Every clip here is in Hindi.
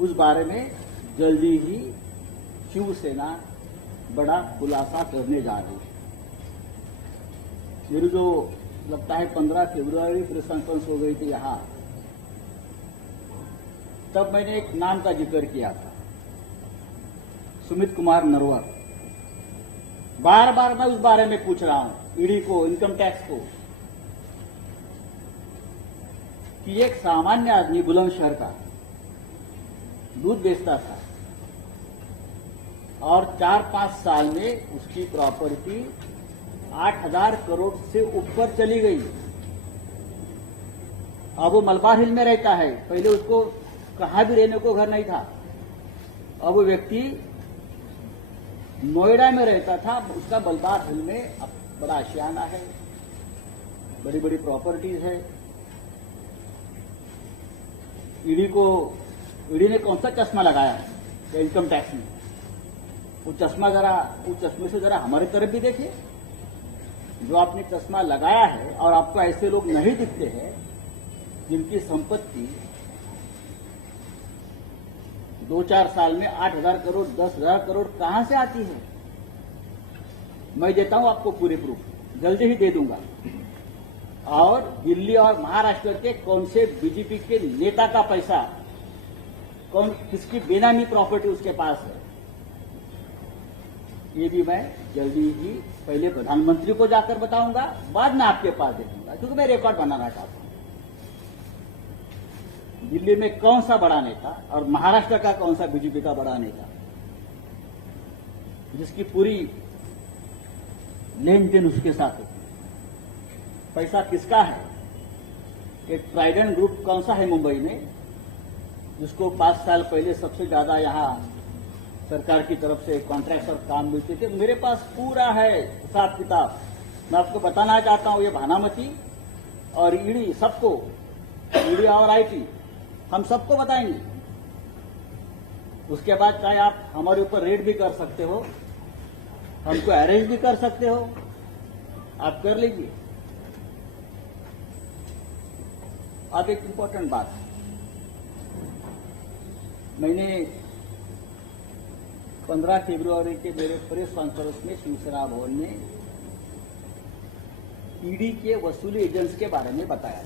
उस बारे में जल्दी ही शिवसेना बड़ा खुलासा करने जा रही है। मेरी जो लगता है 15 फरवरी प्रेस कॉन्फ्रेंस हो गई थी यहां, तब मैंने एक नाम का जिक्र किया था, सुमित कुमार नरवर। बार बार मैं उस बारे में पूछ रहा हूं ईडी को, इनकम टैक्स को, कि एक सामान्य आदमी बुलंदशहर का दूध बेचता था और 4-5 साल में उसकी प्रॉपर्टी 8,000 करोड़ से ऊपर चली गई। अब वो मलबार हिल में रहता है, पहले उसको कहीं भी रहने को घर नहीं था। अब वो व्यक्ति नोएडा में रहता था, उसका मलबार हिल में बड़ा आशियाना है, बड़ी बड़ी प्रॉपर्टीज है। ईडी ने कौन सा चश्मा लगाया है इनकम टैक्स में? वो चश्मे से जरा हमारी तरफ भी देखिए। जो आपने चश्मा लगाया है और आपको ऐसे लोग नहीं दिखते हैं जिनकी संपत्ति 2-4 साल में 8,000 करोड़ 10,000 करोड़ कहां से आती है? मैं देता हूं आपको पूरे प्रूफ, जल्दी ही दे दूंगा। और दिल्ली और महाराष्ट्र के कौन से बीजेपी के नेता का पैसा, किसकी बेनामी प्रॉपर्टी उसके पास है, ये भी मैं जल्दी ही पहले प्रधानमंत्री को जाकर बताऊंगा, बाद में आपके पास दे दूंगा, क्योंकि मैं रिकॉर्ड बनाना चाहता हूं। दिल्ली में कौन सा बड़ा नेता और महाराष्ट्र का कौन सा बीजेपी का बड़ा नेता जिसकी पूरी लेन देन उसके साथ होती, पैसा किसका है? एक ट्राइडेंट ग्रुप कौन सा है मुंबई में, जिसको 5 साल पहले सबसे ज्यादा यहां सरकार की तरफ से कॉन्ट्रैक्ट और काम मिलते थे? मेरे पास पूरा है हिसाब किताब। मैं आपको बताना चाहता हूं, ये भानामती और ईडी सबको, ईडी और आईटी हम सबको बताएंगे। उसके बाद चाहे आप हमारे ऊपर रेड भी कर सकते हो, हमको अरेंज भी कर सकते हो, आप कर लीजिए। अब एक इंपॉर्टेंट बात, मैंने 15 फरवरी के मेरे प्रेस कॉन्फ्रेंस में शिवसेना भवन में ईडी के वसूली एजेंट्स के बारे में बताया।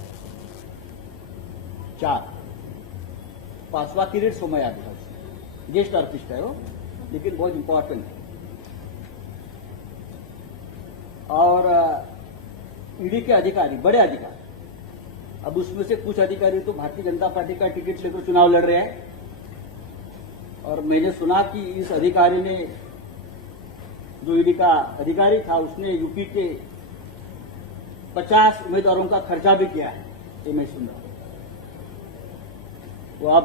4 5वां किरीट सोमया गेस्ट आर्टिस्ट है वो, लेकिन बहुत इंपॉर्टेंट है। और ईडी के अधिकारी, बड़े अधिकारी, अब उसमें से कुछ अधिकारी तो भारतीय जनता पार्टी का टिकट लेकर चुनाव लड़ रहे हैं। और मैंने सुना कि इस अधिकारी ने, जो ईडी का अधिकारी था, उसने यूपी के 50 उम्मीदवारों का खर्चा भी किया है, ये मैं सुन रहा हूं। वो आप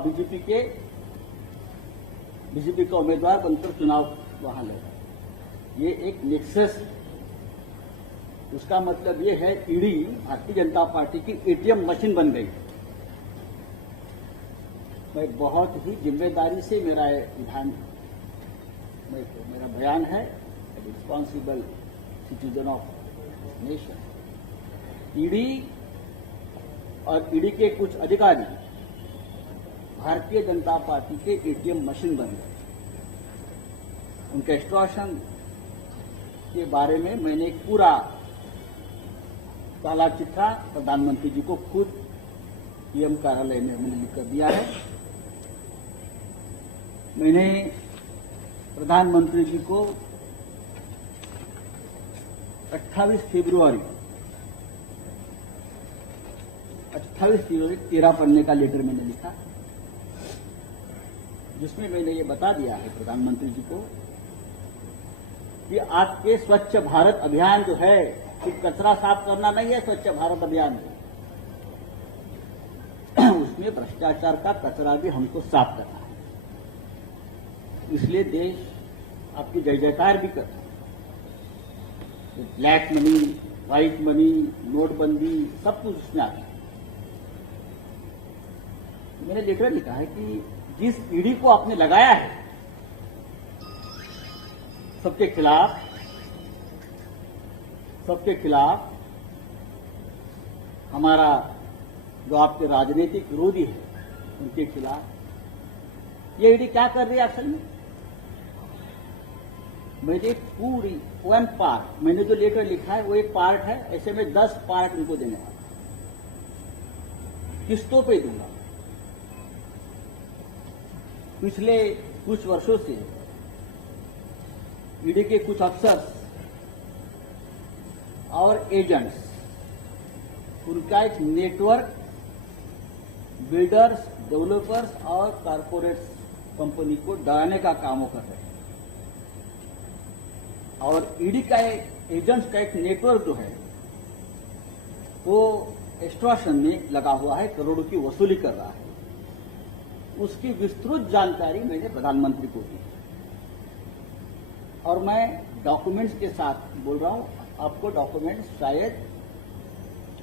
बीजेपी का उम्मीदवार बनकर चुनाव वहां लड़ा, ये एक नेक्सस। उसका मतलब ये है ईडी भारतीय जनता पार्टी की एटीएम मशीन बन गई। मैं बहुत ही जिम्मेदारी से मेरा बयान है, responsible citizen of nation. ED और ईडी के कुछ अधिकारी भारतीय जनता पार्टी के एटीएम मशीन बन गए। उनके एक्सटॉर्शन के बारे में मैंने एक पूरा काला चिट्ठा प्रधानमंत्री जी को खुद पीएम कार्यालय में मैंने लिख कर दिया है। मैंने प्रधानमंत्री जी को 28 फरवरी 13 पन्ने का लेटर मैंने लिखा, जिसमें मैंने ये बता दिया है प्रधानमंत्री जी को कि आपके स्वच्छ भारत अभियान जो है, सिर्फ कचरा साफ करना नहीं है स्वच्छ भारत अभियान, उसमें भ्रष्टाचार का कचरा भी हमको साफ करना है। इसलिए देश आपकी जय जयकार भी करता है। ब्लैक मनी, व्हाइट मनी, नोटबंदी, सब कुछ उसमें आता है। मैंने लेकर लिखा है कि जिस ईडी को आपने लगाया है सबके खिलाफ हमारा जो आपके राजनीतिक विरोधी है उनके खिलाफ ये ईडी क्या कर रही है असल में? मैंने पूरी वन पार्ट, मैंने जो लेटर लिखा है वो एक पार्ट है, ऐसे में 10 पार्ट इनको देने वाला, किस्तों पे दूंगा। पिछले कुछ वर्षों से ईडी के कुछ अफसर और एजेंट्स, उनका एक नेटवर्क बिल्डर्स, डेवलपर्स और कारपोरेट्स कंपनी को डराने का काम कर रहे हैं। और ईडी का एजेंट्स का एक नेटवर्क जो है वो एक्सट्रॉशन में लगा हुआ है, करोड़ों की वसूली कर रहा है। उसकी विस्तृत जानकारी मैंने प्रधानमंत्री को दी और मैं डॉक्यूमेंट्स के साथ बोल रहा हूं। आपको डॉक्यूमेंट्स शायद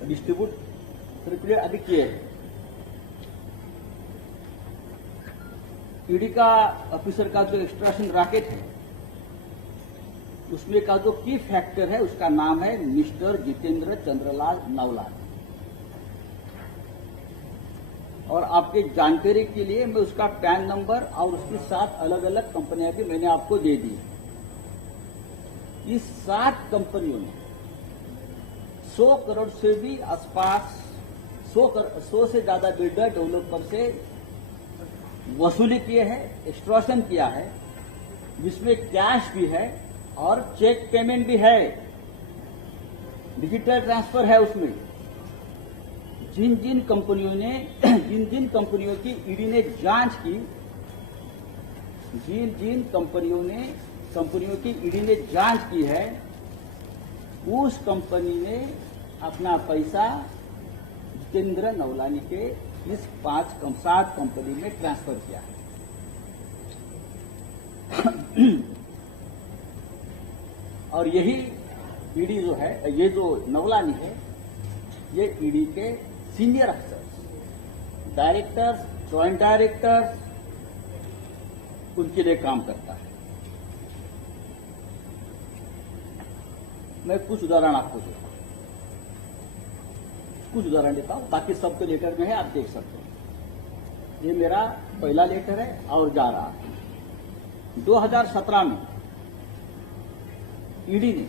डिस्ट्रीब्यूट सर्कुलेट अभी किए हैं। ईडी का ऑफिसर का जो एक्सट्रैक्शन रैकेट है उसमें का जो की फैक्टर है उसका नाम है मिस्टर जितेंद्र चंद्रलाल नवलानी। और आपके जानकारी के लिए मैं उसका पैन नंबर और उसकी 7 अलग अलग कंपनियां भी मैंने आपको दे दी। इस 7 कंपनियों ने 100 करोड़ से भी आसपास 100 से ज्यादा बिल्डर डेवलपर से वसूली किए हैं, एक्सट्रॉशन किया है, जिसमें कैश भी है और चेक पेमेंट भी है, डिजिटल ट्रांसफर है उसमें। जिन जिन कंपनियों की ईडी ने जांच की, जिन कंपनियों की ईडी ने जांच की है, उस कंपनी ने अपना पैसा जितेंद्र नवलानी के इस 7 कंपनी में ट्रांसफर किया है। और यही ईडी जो है, ये जो नवलानी है, ये ईडी के सीनियर अफसर, डायरेक्टर्स, जॉइंट डायरेक्टर्स, उनके लिए काम करता है। मैं कुछ उदाहरण आपको देता हूं, कुछ उदाहरण देता हूं, बाकी सब तो लेटर में है, आप देख सकते हैं। ये मेरा पहला लेटर है और जा रहा है। 2017 में ईडी ने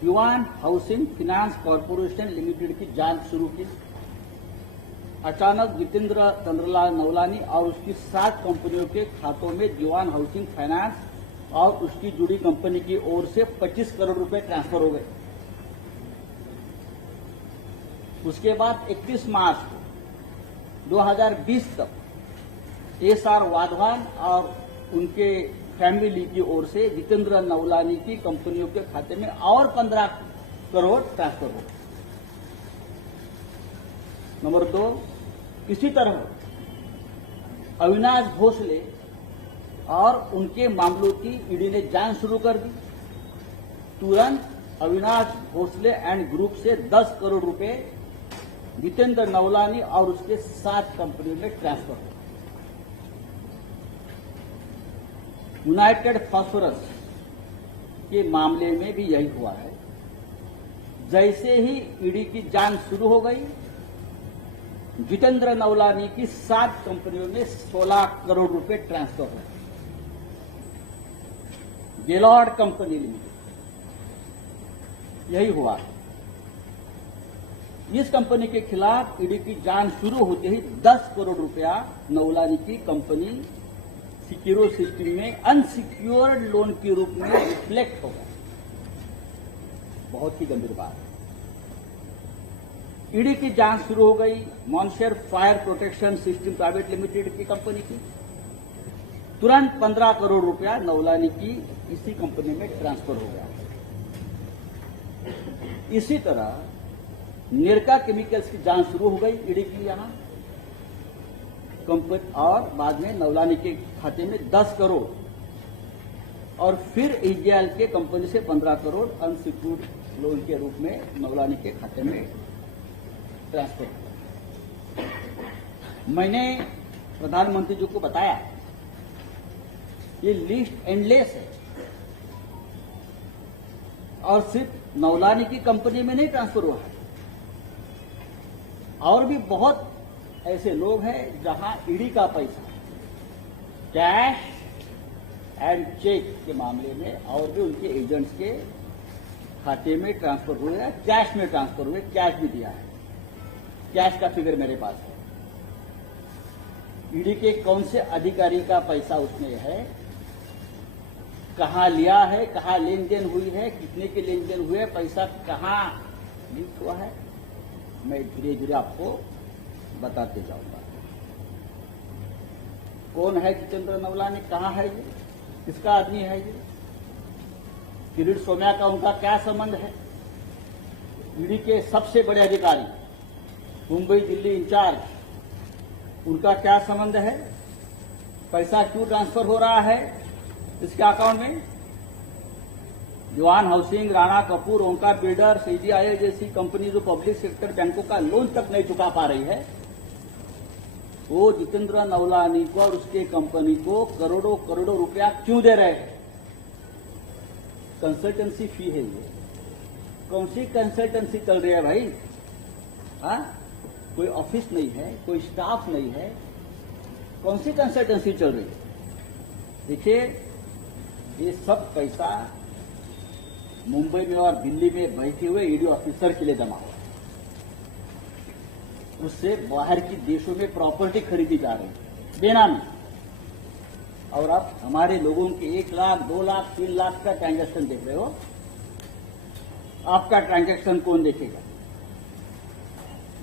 दीवान हाउसिंग फाइनेंस कॉर्पोरेशन लिमिटेड की जांच शुरू की। अचानक जितेंद्र चंद्रलाल नवलानी और उसकी 7 कंपनियों के खातों में दीवान हाउसिंग फाइनेंस और उसकी जुड़ी कंपनी की ओर से 25 करोड़ रुपए ट्रांसफर हो गए। उसके बाद 31 मार्च को 2020 तक एसआर वाधवान और उनके फैमिली की ओर से जितेंद्र नवलानी की कंपनियों के खाते में और 15 करोड़ ट्रांसफर हो। नंबर 2, इसी तरह अविनाश भोसले और उनके मामलों की ईडी ने जांच शुरू कर दी। तुरंत अविनाश भोसले एंड ग्रुप से 10 करोड़ रुपए जितेंद्र नवलानी और उसके 7 कंपनियों में ट्रांसफर हो। यूनाइटेड फास्फोरस के मामले में भी यही हुआ है। जैसे ही ईडी की जांच शुरू हो गई, जितेंद्र नवलानी की 7 कंपनियों में 16 करोड़ रुपए ट्रांसफर हुए। गेलॉर्ड कंपनी लिमिटेड, यही हुआ। इस कंपनी के खिलाफ ईडी की जांच शुरू होते ही 10 करोड़ रुपया नवलानी की कंपनी सिक्योर सिस्टम में अनसिक्योर्ड लोन के रूप में रिफ्लेक्ट होगा। बहुत ही गंभीर बात। ईडी की जांच शुरू हो गई मॉन्शर fire protection system private limited की कंपनी की। तुरंत 15 करोड़ रुपया नवलानी की इसी कंपनी में ट्रांसफर हो गया। इसी तरह नेरका केमिकल्स की जांच शुरू हो गई ईडी की यहां कंपनी, और बाद में नवलानी के खाते में 10 करोड़ और फिर एजीएल के कंपनी से 15 करोड़ अनसिक्योर्ड लोन के रूप में नवलानी के खाते में ट्रांसफर। मैंने प्रधानमंत्री जी को बताया ये लिस्ट एंडलेस है और सिर्फ नवलानी की कंपनी में नहीं ट्रांसफर हुआ है, और भी बहुत ऐसे लोग हैं जहां ईडी का पैसा कैश एंड चेक के मामले में और भी उनके एजेंट्स के खाते में ट्रांसफर हुए हैं, कैश में ट्रांसफर हुए, कैश भी दिया है। कैश का फिगर मेरे पास है। ईडी के कौन से अधिकारी का पैसा उसमें है, कहां लिया है, कहां लेन देन हुई है, कितने के लेन देन हुए, पैसा कहां लीक हुआ है, मैं धीरे धीरे आपको बताते जाऊंगा। कौन है जितेंद्र नवलानी, कहां है ये, किसका आदमी है ये, किरीट सोमैया का उनका क्या संबंध है, ईडी के सबसे बड़े अधिकारी मुंबई दिल्ली इंचार्ज, उनका क्या संबंध है, पैसा क्यों ट्रांसफर हो रहा है इसके अकाउंट में। जवान हाउसिंग, राणा कपूर, ओंकार बिल्डर, सीजीआई जैसी कंपनी जो पब्लिक सेक्टर बैंकों का लोन तक नहीं चुका पा रही है, वो जितेंद्र नवलानी को और उसके कंपनी को करोड़ों करोड़ों रुपया क्यों दे रहे हैं। कंसल्टेंसी फी है ये। कौन सी कंसल्टेंसी चल रही है भाई? हाँ, कोई ऑफिस नहीं है, कोई स्टाफ नहीं है, कौन सी कंसल्टेंसी चल रही है? देखिए, ये सब पैसा मुंबई में और दिल्ली में बैठे हुए ईडी ऑफिसर के लिए जमा हुआ, उससे बाहर की देशों में प्रॉपर्टी खरीदी जा रही है बेनामी। और आप हमारे लोगों के 1 लाख, 2 लाख, 3 लाख का ट्रांजैक्शन देख रहे हो, आपका ट्रांजैक्शन कौन देखेगा?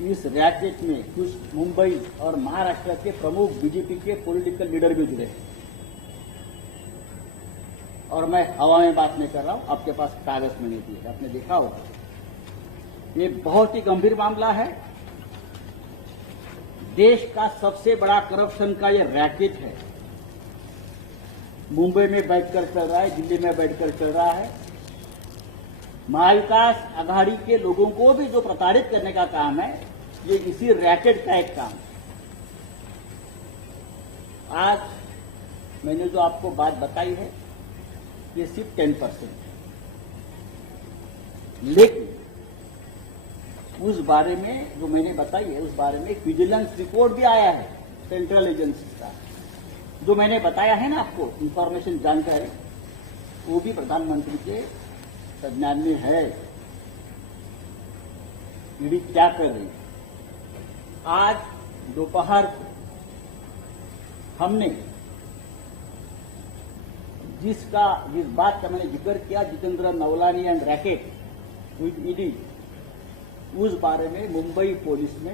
इस रैकेट में कुछ मुंबई और महाराष्ट्र के प्रमुख बीजेपी के पॉलिटिकल लीडर भी जुड़े हैं। और मैं हवा में बात नहीं कर रहा हूं, आपके पास कागज में नहीं दिए, आपने देखा होगा। ये बहुत ही गंभीर मामला है। देश का सबसे बड़ा करप्शन का ये रैकेट है। मुंबई में बैठकर चल रहा है, दिल्ली में बैठकर चल रहा है। महाविकास आघाड़ी के लोगों को भी जो प्रताड़ित करने का काम है, ये इसी रैकेट का एक काम है। आज मैंने जो आपको बात बताई है, ये सिर्फ 10% है, लेकिन उस बारे में जो मैंने बताई है, उस बारे में एक विजिलेंस रिपोर्ट भी आया है सेंट्रल एजेंसी का। जो मैंने बताया है ना आपको, इंफॉर्मेशन, जानकारी, वो भी प्रधानमंत्री के संज्ञान में है। ईडी क्या कर रही है? आज दोपहर को हमने जिस बात का मैंने जिक्र किया, Jitendra Navlani and racket with ED, उस बारे में मुंबई पुलिस ने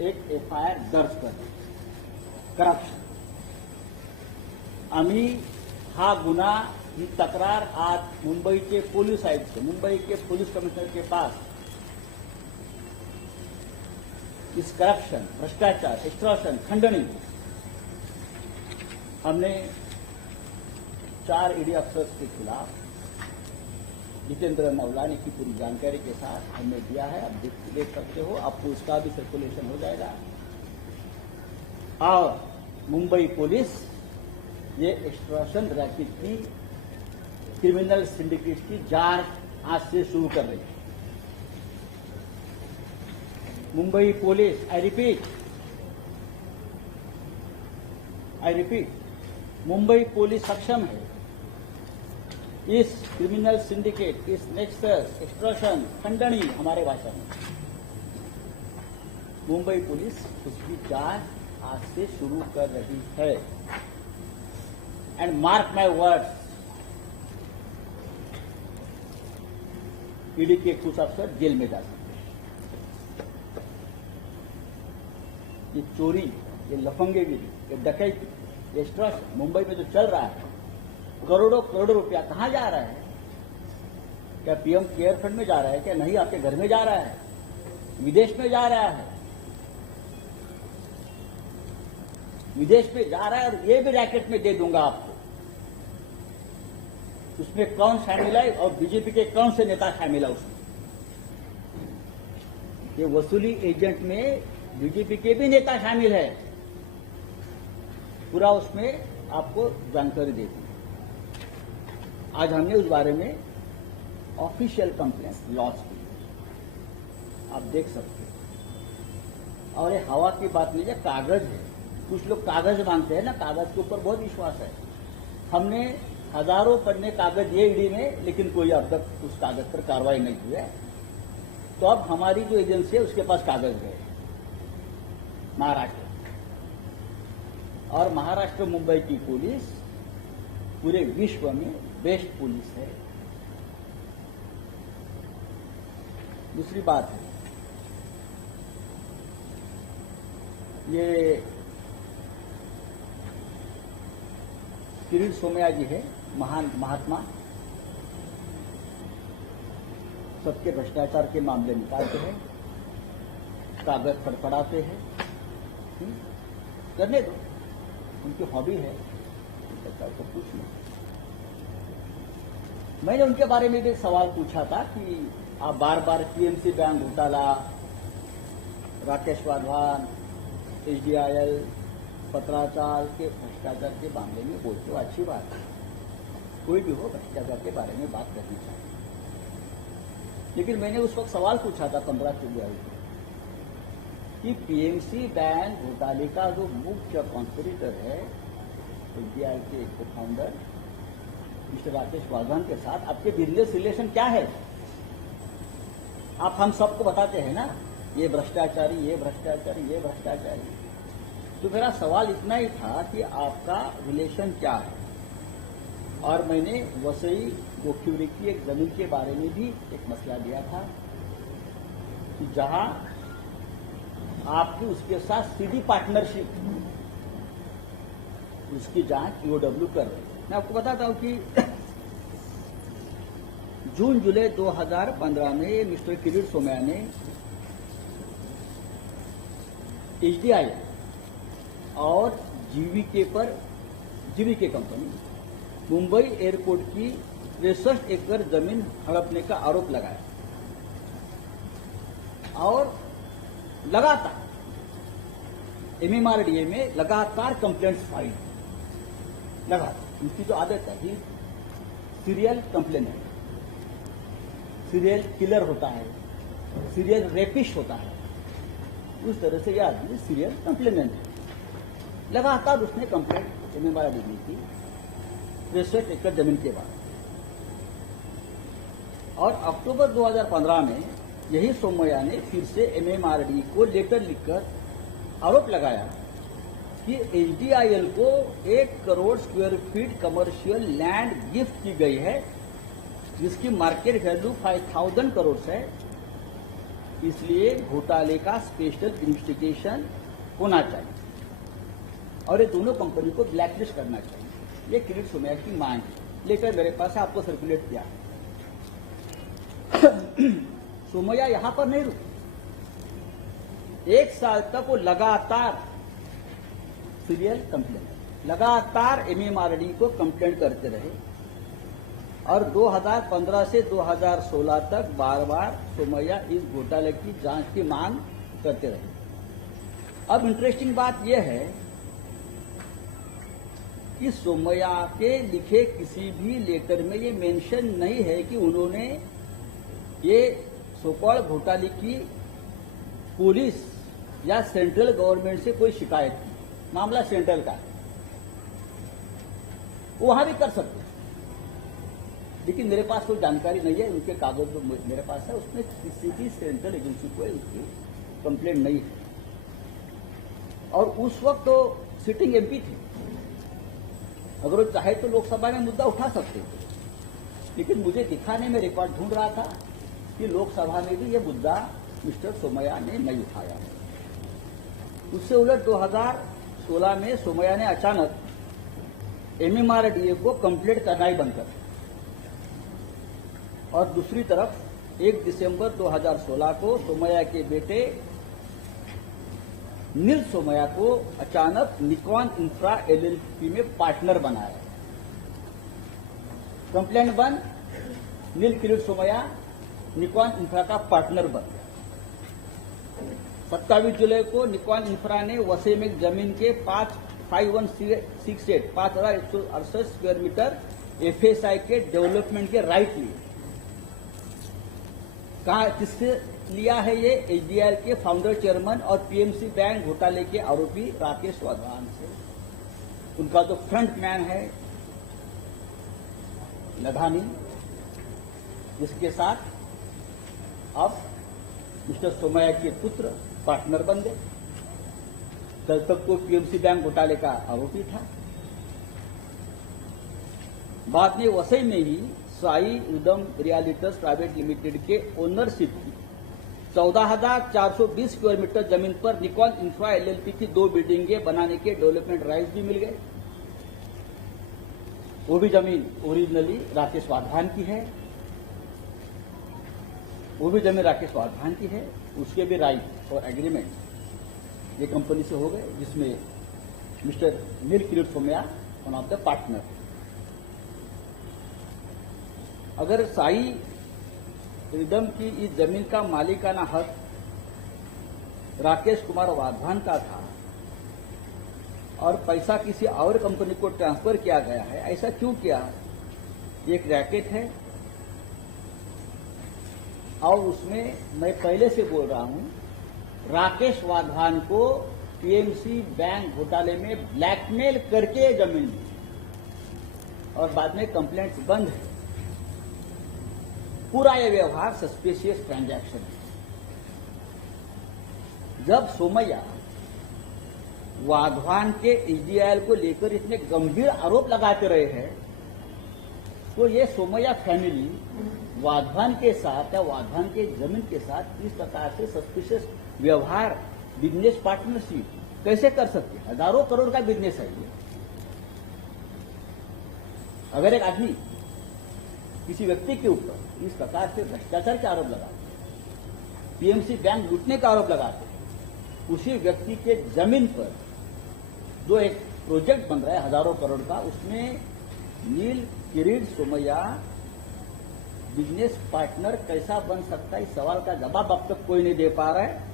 एक एफआईआर दर्ज कर दी, करप्शन। आम्ही हा गुन्हा, ही तक्रार आज मुंबई के पुलिस आयुक्त से, मुंबई के पुलिस कमिश्नर के पास इस करप्शन, भ्रष्टाचार, एक्सटॉर्शन, खंडनी, हमने 4 ईडी अफसर्स के खिलाफ जितेंद्र नवलानी की पूरी जानकारी के साथ हमने दिया है। आप देख सकते हो, आपको उसका भी सर्कुलेशन हो जाएगा। और मुंबई पुलिस ये एक्सटॉर्शन रैकेट की, क्रिमिनल सिंडिकेट की जांच आज से शुरू कर रही है। Mumbai police, I repeat, Mumbai police सक्षम है इस क्रिमिनल सिंडिकेट, इस नेक्सस, एक्सटॉर्शन, खंडनी, हमारे भाषा में मुंबई पुलिस उसकी जांच आज से शुरू कर रही है। And mark my words, ED के कुछ अफसर जेल में जा सकते हैं। ये चोरी, ये लफंगेगिरी, ये डकैती, ये एक्सटॉर्शन मुंबई में जो चल रहा है, करोड़ों करोड़ों रुपया कहां जा रहा है? क्या पीएम केयर फंड में जा रहा है? क्या नहीं, आपके घर में जा रहा है, विदेश में जा रहा है, विदेश में जा रहा है। और ये भी रैकेट में दे दूंगा आपको। उसमें कौन शामिल है और बीजेपी के कौन से नेता शामिल है उसमें? ये वसूली एजेंट में बीजेपी के भी नेता शामिल है। पूरा उसमें आपको जानकारी देती है। आज हमने उस बारे में ऑफिशियल कंप्लेंट लॉन्च की, आप देख सकते हैं। और ये हवा की बात नहीं है, कागज है, कुछ लोग कागज मांगते हैं ना, कागज के ऊपर बहुत विश्वास है। हमने हजारों पन्ने कागज दिए ईडी में, लेकिन कोई अब तक उस कागज पर कार्रवाई नहीं हुई है। तो अब हमारी जो एजेंसी है उसके पास कागज गए महाराष्ट्र, और महाराष्ट्र मुंबई की पुलिस पूरे विश्व में बेस्ट पुलिस है। दूसरी बात है, ये किरीट सोमैया जी है, महान महात्मा, सबके भ्रष्टाचार के मामले निकालते हैं, कागज फड़फड़ाते हैं। करने दो, उनकी हॉबी है, तो कुछ नहीं। मैंने उनके बारे में भी एक सवाल पूछा था कि आप बार बार पीएमसी बैंक घोटाला, राकेश वाधवान, एचडीआईएल, पत्राचार के भ्रष्टाचार के मामले में बोलते हो, अच्छी बात है, कोई भी हो भ्रष्टाचार के बारे में बात करनी चाहिए। लेकिन मैंने उस वक्त सवाल पूछा था 15 फरवरी को कि पीएमसी बैंक घोटाले का जो मुख्य कॉन्स्पिरेटर है एचडीआईएल के को फाउंडर मिस्टर राकेश वाधवान के साथ आपके बिजनेस रिलेशन क्या है? आप हम सबको बताते हैं ना, ये भ्रष्टाचारी, ये भ्रष्टाचारी, ये भ्रष्टाचारी। तो मेरा सवाल इतना ही था कि आपका रिलेशन क्या है। और मैंने वसई गोखिवरी की एक जमीन के बारे में भी एक मसला दिया था कि जहां आपकी उसके साथ सीधी पार्टनरशिप, उसकी जांच ईओडब्ल्यू कर रही है। मैं आपको बताता हूं कि जून जुलाई 2015 में मिस्टर किरीट सोमैया ने एचडीआईएल और जीवीके कंपनी मुंबई एयरपोर्ट की 63 एकड़ जमीन हड़पने का आरोप लगाया और लगातार एमएमआरडीए में लगातार कंप्लेंट्स फाइल, लगातार। उनकी जो आदत है कि सीरियल कंप्लेनेंट, सीरियल किलर होता है, सीरियल रेपिस्ट होता है, उस तरह से यह आदमी सीरियल कंप्लेनेंट है। लगातार उसने कंप्लेंट एमएमआरडीए दी थी 63 एकड़ जमीन के बाद। और अक्टूबर 2015 में यही सोमैया ने फिर से एमएमआरडीए को लेटर लिखकर आरोप लगाया कि एचडीआईएल को 1 crore square feet commercial land gift की गई है, जिसकी मार्केट वैल्यू 5000 करोड़ है। इसलिए घोटाले का स्पेशल इन्वेस्टिगेशन होना चाहिए और ये दोनों कंपनी को ब्लैकलिस्ट करना चाहिए। ये किरीट सोमैया की मांग है। लेकर मेरे पास आपको सर्कुलेट किया। सोमैया यहां पर नहीं रुके, 1 साल तक वो लगातार सीरियल कंप्लेंट, लगातार एमएमआरडीए को कंप्लेंट करते रहे और 2015 से 2016 तक बार बार सोमैया इस घोटाले की जांच की मांग करते रहे। अब इंटरेस्टिंग बात यह है कि सोमैया के लिखे किसी भी लेटर में ये मेंशन नहीं है कि उन्होंने ये सोकॉल्ड घोटाले की पुलिस या सेंट्रल गवर्नमेंट से कोई शिकायत की। मामला सेंट्रल का है, वो वहां भी कर सकते हैं, लेकिन मेरे पास कोई जानकारी नहीं है। उनके कागज जो मेरे पास है उसमें किसी भी सेंट्रल एजेंसी को उसकी कंप्लेंट नहीं है। और उस वक्त तो सिटिंग एमपी थे, अगर वो चाहे तो लोकसभा में मुद्दा उठा सकते थे, लेकिन मुझे दिखाने में रिकॉर्ड ढूंढ रहा था कि लोकसभा में भी ये मुद्दा मिस्टर सोमैया ने नहीं उठाया। उससे उलट 2016 में सोमैया ने अचानक एमएमआरडीए को कंप्लेंट करना ही बंद कर दिया। और दूसरी तरफ 1 दिसंबर 2016 को सोमैया के बेटे नील सोमैया को अचानक निकॉन इंफ्रा एलएलपी में पार्टनर बनाया। कंप्लेंट बंद, नील किरीट सोमैया निकॉन इंफ्रा का पार्टनर बन गया। 27 जुलाई को निकॉन इंफ्रा ने वसई में जमीन के 5168 स्क्वायर मीटर एफएसआई के डेवलपमेंट के राइट लिए। कहा किससे लिया है ये एचडीएल के फाउंडर चेयरमैन और पीएमसी बैंक घोटाले के आरोपी राकेश वाधवान से। उनका जो फ्रंट मैन है लधानी, जिसके साथ अब मिस्टर सोमैया के पुत्र पार्टनर बन गए। कल तक तो पीएमसी बैंक घोटाले का आरोपी था। बाद में वसई में ही Sai rhythm realtors private limited के ओनरशिप की 14,420 स्क्वायर मीटर जमीन पर निकॉन इंफ्रा एलएलपी की 2 बिल्डिंगें बनाने के डेवलपमेंट राइट्स भी मिल गए। वो भी जमीन ओरिजिनली राकेश वाधवान की है, उसके भी राइट और एग्रीमेंट ये कंपनी से हो गए, जिसमें mister Neel Kirit Somaiya one of the partner. अगर साई रिदम की इस जमीन का मालिकाना हक राकेश कुमार वाधवान का था और पैसा किसी और कंपनी को ट्रांसफर किया गया है, ऐसा क्यों किया? एक रैकेट है और उसमें मैं पहले से बोल रहा हूं, राकेश वाधवान को पीएमसी बैंक घोटाले में ब्लैकमेल करके जमीन दी और बाद में कंप्लेंट्स बंद है। पूरा यह व्यवहार सस्पिशियस ट्रांजैक्शन है। जब सोमैया वाधवान के एचडीएल को लेकर इतने गंभीर आरोप लगाते रहे हैं, तो ये सोमैया फैमिली वाधवान के साथ या वाधवान के जमीन के साथ इस प्रकार से सस्पिशियस व्यवहार, बिजनेस पार्टनरशिप कैसे कर सकते हैं? हजारों करोड़ का बिजनेस है ये। अगर एक आदमी किसी व्यक्ति के ऊपर इस प्रकार से भ्रष्टाचार के आरोप लगाते, पीएमसी बैंक लूटने का आरोप लगाते, उसी व्यक्ति के जमीन पर जो एक प्रोजेक्ट बन रहा है हजारों करोड़ का, उसमें नील किरीट सोमैया बिजनेस पार्टनर कैसा बन सकता है? इस सवाल का जवाब अब तक कोई नहीं दे पा रहा है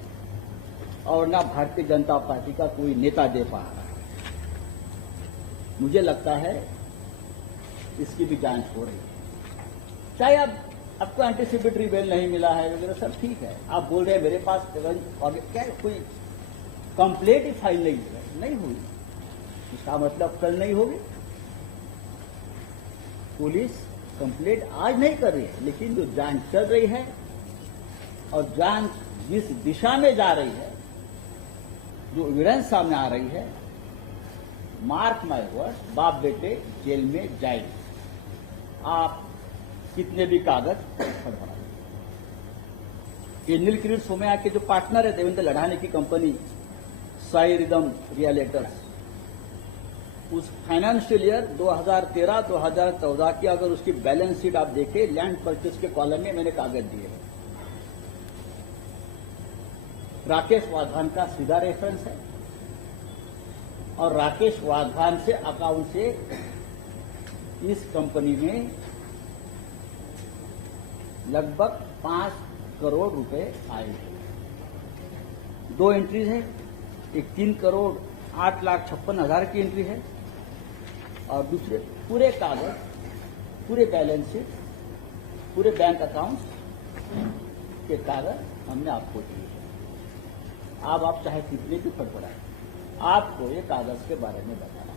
और ना भारतीय जनता पार्टी का कोई नेता दे पा रहा है। मुझे लगता है इसकी भी जांच हो रही है। चाहे आपको एंटीसिपेटरी बेल नहीं मिला है वगैरह सब ठीक है, आप बोल रहे हैं मेरे पास क्या कोई कंप्लेंट ही फाइल नहीं हुई, इसका मतलब कल नहीं होगी। पुलिस कंप्लेंट आज नहीं कर रही है, लेकिन जो जांच चल रही है और जांच जिस दिशा में जा रही है, जो एविडेंस सामने आ रही है, मार्क माय वर्ड्स, बाप बेटे जेल में जाएंगे। आप कितने भी कागज फड़फड़ाइए। ये नील किरीट सोमैया के जो पार्टनर है देवेंद्र लढ़ाने की कंपनी साई रिदम रियल्टर्स, उस फाइनेंशियल ईयर 2013-2014 की अगर उसकी बैलेंस शीट आप देखें, लैंड परचेज के कॉलम में मैंने कागज दिए हैं। राकेश वाधवान का सीधा रेफरेंस है और राकेश वाधवान से अकाउंट से इस कंपनी में लगभग 5 करोड़ रुपए आए हैं। 2 एंट्रीज है, एक 3,08,56,000 की एंट्री है और दूसरे पूरे कागज, पूरे बैलेंस शीट, पूरे बैंक अकाउंट्स के कागज हमने आपको दिए हैं। आप चाहे कितने भी फड़फड़ाएं, आपको ये कागज के बारे में बताना।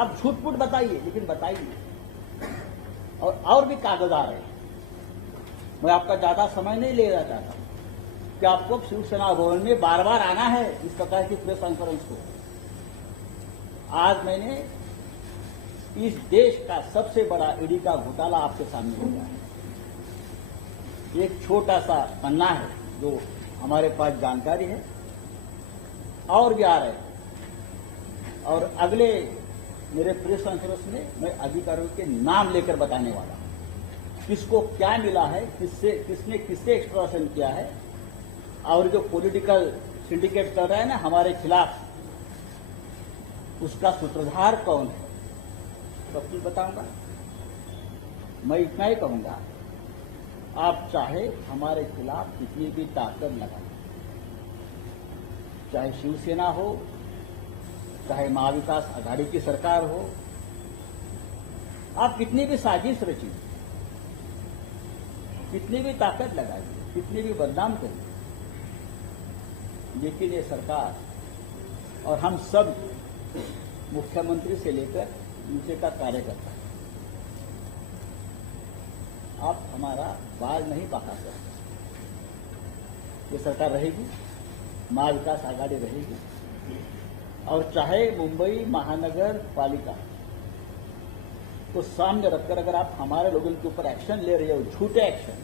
आप झूठ मूठ बताइए, लेकिन बताइए। और भी कागज आ रहे हैं। मैं आपका ज्यादा समय नहीं ले रहा चाहता कि आपको शिवसेना भवन में बार बार आना है इस प्रकार की प्रेस कॉन्फ्रेंस को। आज मैंने इस देश का सबसे बड़ा ईडी का घोटाला आपके सामने रखा है। एक छोटा सा पन्ना है जो हमारे पास जानकारी है, और भी आ रहे हैं। और अगले मेरे प्रेस कॉन्फ्रेंस में मैं अधिकारियों के नाम लेकर बताने वाला हूं, किसको क्या मिला है, किसने किससे एक्सट्रॉशन किया है, और जो पॉलिटिकल सिंडिकेट कर रहा है ना हमारे खिलाफ, उसका सूत्रधार कौन है, सब कुछ बताऊंगा। मैं इतना ही कहूंगा, आप चाहे हमारे खिलाफ कितनी भी ताकत लगाएं, चाहे शिवसेना हो, चाहे महाविकास आघाड़ी की सरकार हो, आप कितनी भी साजिश रचिए, कितनी भी ताकत लगाइए, कितनी भी बदनाम करिए, लेकिन ये सरकार और हम सब मुख्यमंत्री से लेकर नीचे का कार्यकर्ता आप हमारा बाल नहीं बहा सकते। ये सरकार रहेगी, महाविकास आघाड़ी रहेगी, और चाहे मुंबई महानगर पालिका को सामने रखकर अगर आप हमारे लोगों के ऊपर एक्शन ले रहे हो, झूठे एक्शन,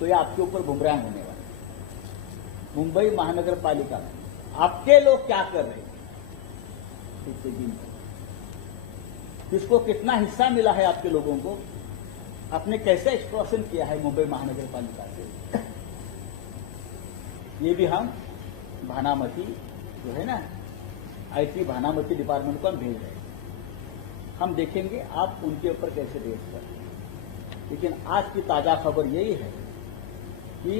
तो ये आपके ऊपर बुमरांग होने वाला है। मुंबई महानगर पालिका में आपके लोग क्या कर रहे हैं, पिछले दिन किसको कितना हिस्सा मिला है, आपके लोगों को आपने कैसे एक्सटॉर्शन किया है मुंबई महानगर पालिका से, ये भी हम भानामती जो है ना, आईटी भानामती डिपार्टमेंट को हम भेज रहे हैं। हम देखेंगे आप उनके ऊपर कैसे रेस करते हैं। लेकिन आज की ताजा खबर यही है कि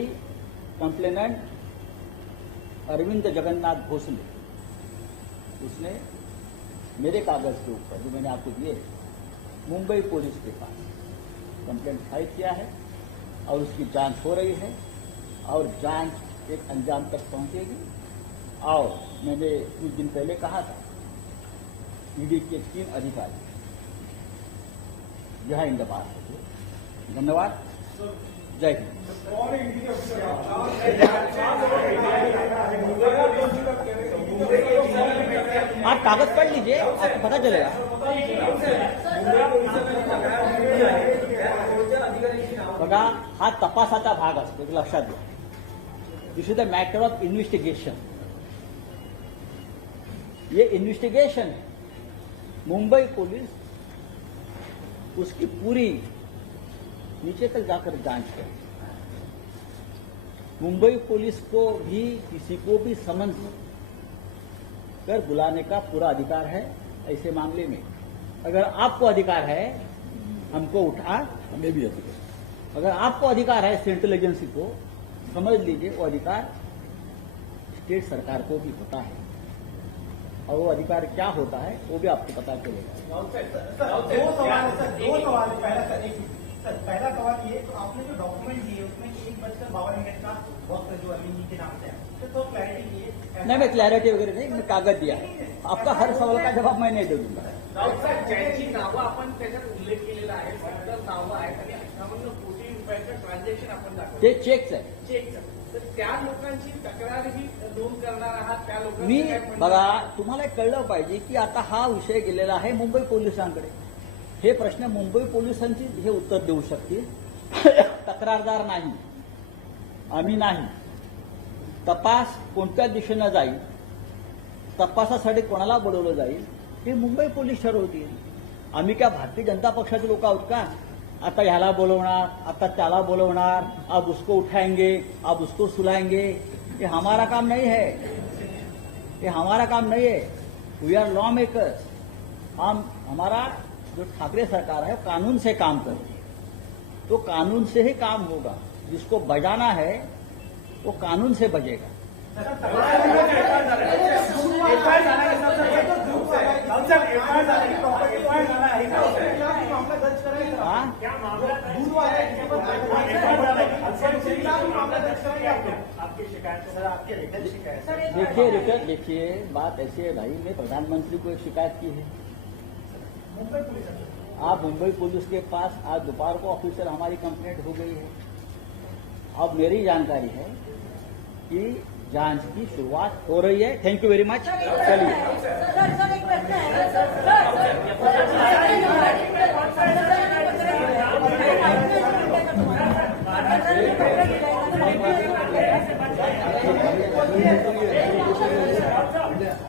कंप्लेनेंट अरविंद जगन्नाथ भोसले, उसने मेरे कागज के ऊपर जो मैंने आपको दिए मुंबई पुलिस के पास कंप्लेंट फाइल किया है और उसकी जांच हो रही है और जांच एक अंजाम तक पहुंचेगी। और मैंने कुछ दिन पहले कहा था ईडी के 3 अधिकारी यह इंतबाह है। धन्यवाद, जय हिंद। आप कागज पढ़ लीजिए, आपको पता चलेगा। बघा, हा तपासाचा भाग असतो, एक लक्षात घ्या। This is the matter of investigation. ये इन्वेस्टिगेशन है। मुंबई पुलिस उसकी पूरी नीचे तक जाकर जांच करे। मुंबई पुलिस को भी किसी को भी समन कर बुलाने का पूरा अधिकार है। ऐसे मामले में अगर आपको अधिकार है हमको उठा, हमें भी अधिकार, अगर आपको अधिकार है सेंट्रल एजेंसी को, समझ लीजिए वो अधिकार स्टेट सरकार को भी होता है। और वो अधिकार क्या होता है वो भी आपको पता चलेगा। दो सवाल है सर। पहला सवाल ये, तो आपने जो डॉक्यूमेंट दिए उसमें 1:52 का वक्त जो अरविंद जी के नाम से है, तो क्लैरिटी दिए। नहीं, मैं क्लॅरिटी वगैरे नहीं, मैं कागद दिया है। आपका हर सवाल का जवाब मैं नहीं दूंगा। ज्यांची नावं आपण त्याच्यात उल्लेख केलेला आहे, 70 नावं आहेत आणि 58 कोटी रुपयाचं ट्रान्झॅक्शन आपण दाखवलं, ते चेकच आहे। चेकचं, तर त्या लोकांची तक्रारही नोंद करणार आहात त्या मी लोकांनी? बघा, तुम्हाला कळलं पाहिजे की आता हा विषय गेलेला आहे मुंबई पोलिसांकडे। हे प्रश्न मुंबई पोलिसांची हे उत्तर देऊ शकतील, तक्रारदार नाही, आम्ही नाही। तपास कोणत्या दिशेनं जाईल, तपासासाठी कोणाला बोलवलं जाईल हे मुंबई पोलीस ठरवतील। आम्ही क्या भारतीय जनता पक्षाचे लोक आहोत का? आता ह्याला बोलवणार, आता त्याला बोलवणार, अब उसको उठाएंगे, अब उसको सुलाएंगे, ये हमारा काम नहीं है, ये हमारा काम नहीं है। We are law makers. हमारा जो ठाकरे सरकार है कानून से काम करती है, तो कानून से ही काम होगा। जिसको बजाना है वो कानून से बजेगा। देखिए बात ऐसी है भाई, मैं प्रधानमंत्री को एक शिकायत की है। आप मुंबई पुलिस के पास आज दोपहर को ऑफिसर हमारी कंप्लेंट हो गई है। अब मेरी जानकारी है कि जांच की शुरुआत हो रही है। Thank you very much. चलिए सर